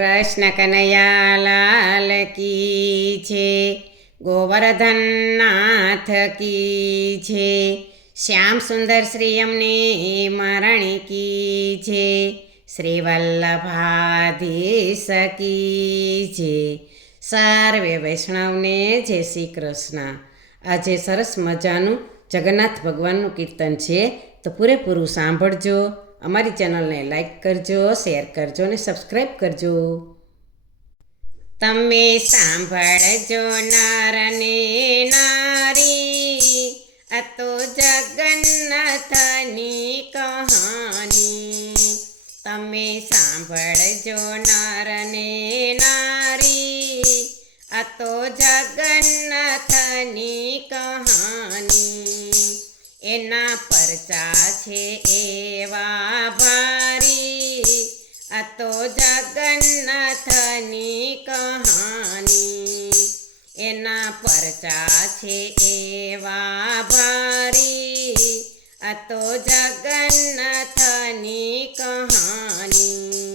કૃષ્ણ કનૈયા લાલ કી છે, ગોવર્ધન નાથ કી છે, શ્યામ સુંદર શ્રી અમને મરણી કી છે, શ્રી વલ્લભાધીશ કી છે. સર્વે વૈષ્ણવને જય શ્રી કૃષ્ણ. આજે સરસ મજાનું જગન્નાથ ભગવાનનું કીર્તન છે, તો પૂરેપૂરું સાંભળજો. અમારી ચેનલને લાઈક કરજો, શેર કરજો અને સબસ્ક્રાઈબ કરજો. તમે સાંભળજો નર ને નારી, આ તો જગન્નાથની કહાની. તમે સાંભળજો નર ને નારી, આ તો જગન્નાથની કહાની. એના પરચા છે એવા ભારી, આ તો જગન્નાથની કહાની. એના પરચા છે એવા ભારી, આ તો જગન્નાથની કહાની.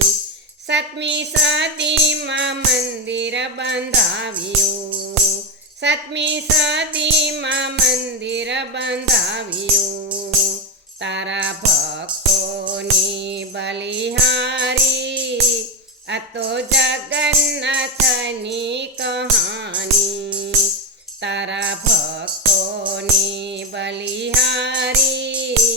7મી સદીમાં મંદિર બંધાવ્યું, 7મી સદીમાં મંદિર બંધાવ્યું. તારા ભક્તોની બલિહારી, આ તો જગન્નાથની કહાની. તારા ભક્તોની બલિહારી,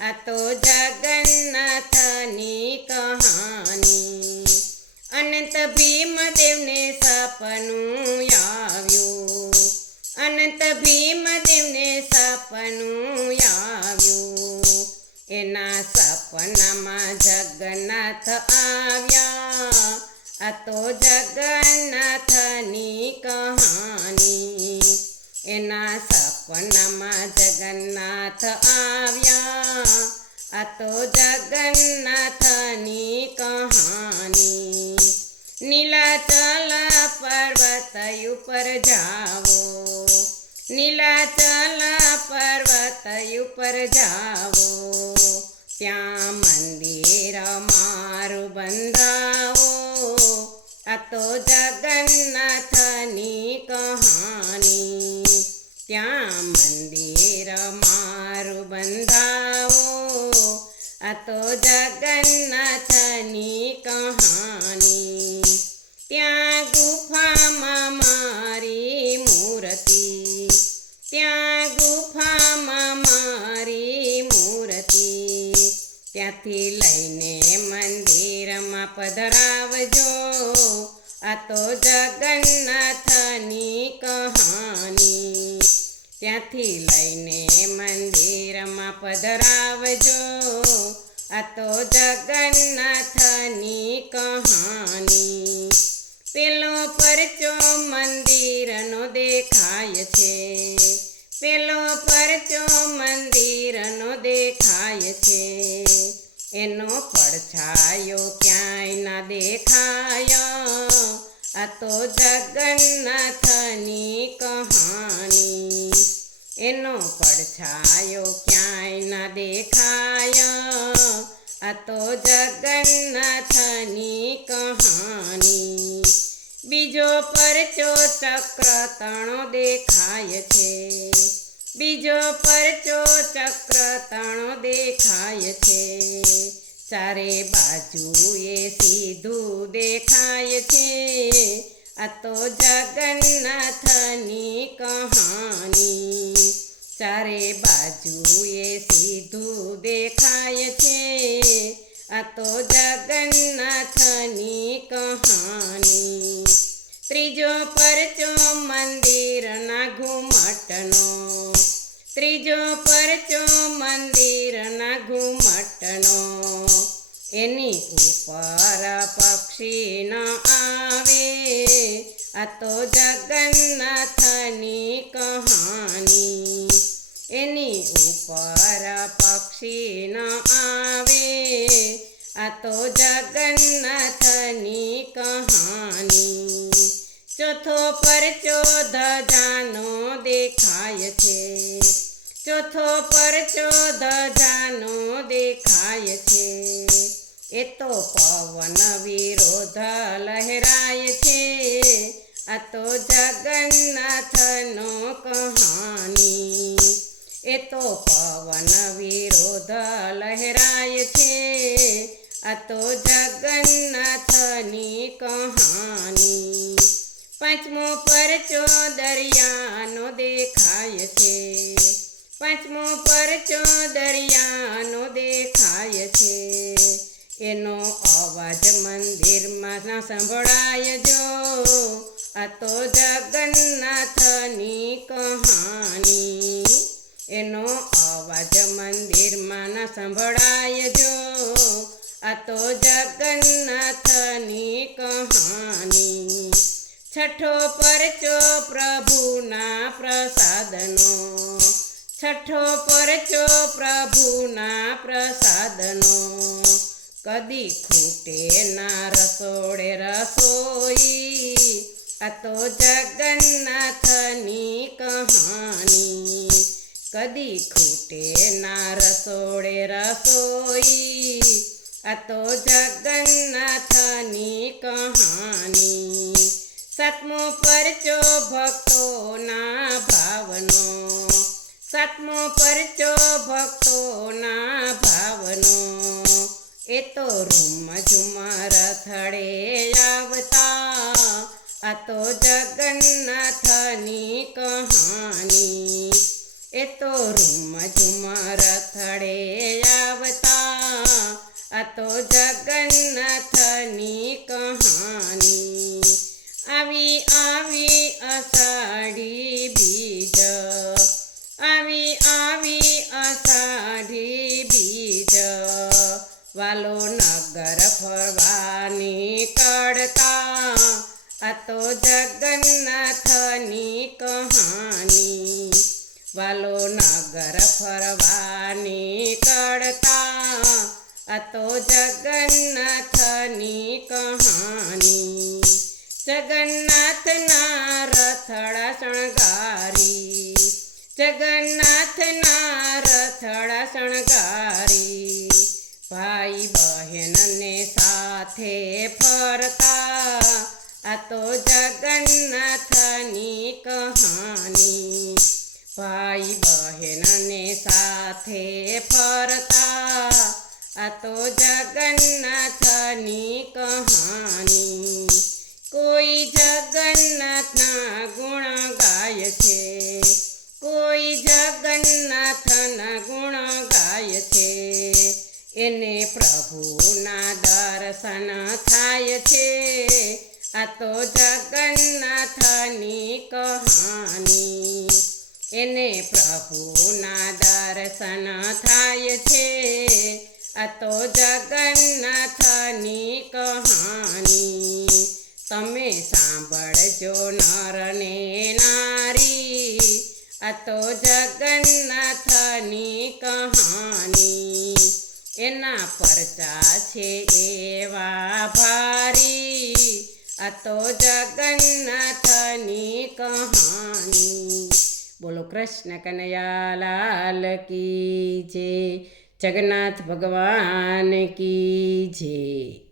આ તો જગન્નાથની કહાની. અનંત ભીમદેવને સપનું આવ્યું, અનંત ભીમદેવને સપનું આવ્યું. એના સપનામાં જગન્નાથ આવ્યા, આ તો જગન્નાથની કહાની. એના સપનામાં જગન્નાથ આવ્યા, આ તો જગન્નાથની કહાની. નીલાચલ પર્વત ઉપર જાવો, નીલાચલ પર્વત ઉપર જાવો. ત્યાં મંદિર મારું બંધાવો, આ તો જગન્નાથની કહાની. ત્યાં મંદિર મારું બંધાવો, આ તો જગન્નાથની કહાની. ત્યાં ગુફામાં મારી મૂર્તિ, ત્યાં ગુફામાં મારી મૂર્તિ. ત્યાંથી લઈને મંદિરમાં પધરાવજો, આ તો જગન્નાથની કહાની. ત્યાંથી લઈને મંદિરમાં પધરાવજો, આ તો જગન્નાથની કહાની. પેલો પરચો મંદિરનો દેખાય છે, પેલો પરચો મંદિરનો દેખાય છે. એનો પડછાયો ક્યાંય ના દેખાયો, આ તો જગન્નાથની કહાની. એનો પડછાયો ક્યાંય ના દેખાયો, આ તો જગન્નાથની કહાની. બીજો પરચો ચક્ર તણો દેખાય છે, બીજો પરચો ચક્ર તણો દેખાય છે. ચારે બાજુએ સીધું દેખાય છે, આ તો જગન્નાથની કહાની. ચારે બાજુએ સીધું દેખાય છે, આ તો જગન્નાથની કહાની. ત્રીજો પરચો મંદિરના ઘુમટનો, ત્રીજો પરચો મંદિરના ઘુમટનો. એની ઉપર પક્ષી ન આવે, આ તો જગન્નાથની કહાની. એની ઉપર પક્ષી ન આવે, આ તો જગન્નાથની કહાની. ચોથો પરચો ધજાનો દેખાય છે, ચોથો પરચો ધજાનો દેખાય છે. એ તો પવન વિરોધ લહેરાય છે, આ તો જગન્નાથનો કહાની. એ તો પવન વિરોધ લહેરાય છે, આ તો જગન્નાથની કહાની. પાંચમો પરચો દરિયાનો દેખાય છે, પાંચમો પરચો દરિયાનો દેખાય છે. એનો અવાજ મંદિરમાં ના સંભળાય જો, આ તો જગન્નાથની કહાની. એનો અવાજ મંદિરમાં ના સંભળાય જો, આ તો જગન્નાથની કહાની. છઠ્ઠો પરચો પ્રભુના પ્રસાદનો, છઠ્ઠો પરચો પ્રભુના પ્રસાદનો. કદી ખૂટે ના રસોડે રસોઈ, આ તો જગન્નાથની કહાની. કદી ખૂટે ના રસોડે રસોઈ, આ તો જગન્નાથની કહાની. સાતમો પરચો ભક્તોના ભાવનો, સાતમો પરચો ભક્તોના ભાવનો. એ તો રૂમ ઝુમર થડે આવતા, આ તો જગન્નાથની કહાની. એ તો રૂમ ઝુમર થડે આવતા, આ તો જગન્નાથની કહાની. આવી આવી અષાઢી બીજ, આવી આવી અષાઢી બીજ. વાલો નગર ફરવા નીકળતા, આ તો જગન્નાથની કહાની. વાલો નગર ફરવા નીકળતા, આ તો જગન્નાથની કહાની. જગન્નાથના રથડા શણગારી, જગન્નાથના રથડા શણગારી. ભાઈ બહેનને સાથે ફરતા, આ તો જગન્નાથની કહાની. ભાઈ બહેનને સાથે ફરતા, આ તો જગન્નાથની કહાની. કોઈ જગન્નાથના ગુણ ગાય છે, કોઈ જગન્નાથના ગુણ ગાય છે. એને પ્રભુના દર્શન થાય છે, આ તો જગન્નાથની કહાની. એને પ્રભુના દર્શન થાય છે, આ તો જગન્નાથની કહાની. તમે સાંભળજો નર ને નારી, આ તો જગન્નાથની કહાની. એના પરચા છે એવા ભારી, આ તો જગન્નાથની કહાની. બોલો કૃષ્ણ કનૈયા લાલ કી જય, જગન્નાથ ભગવાન કી જય.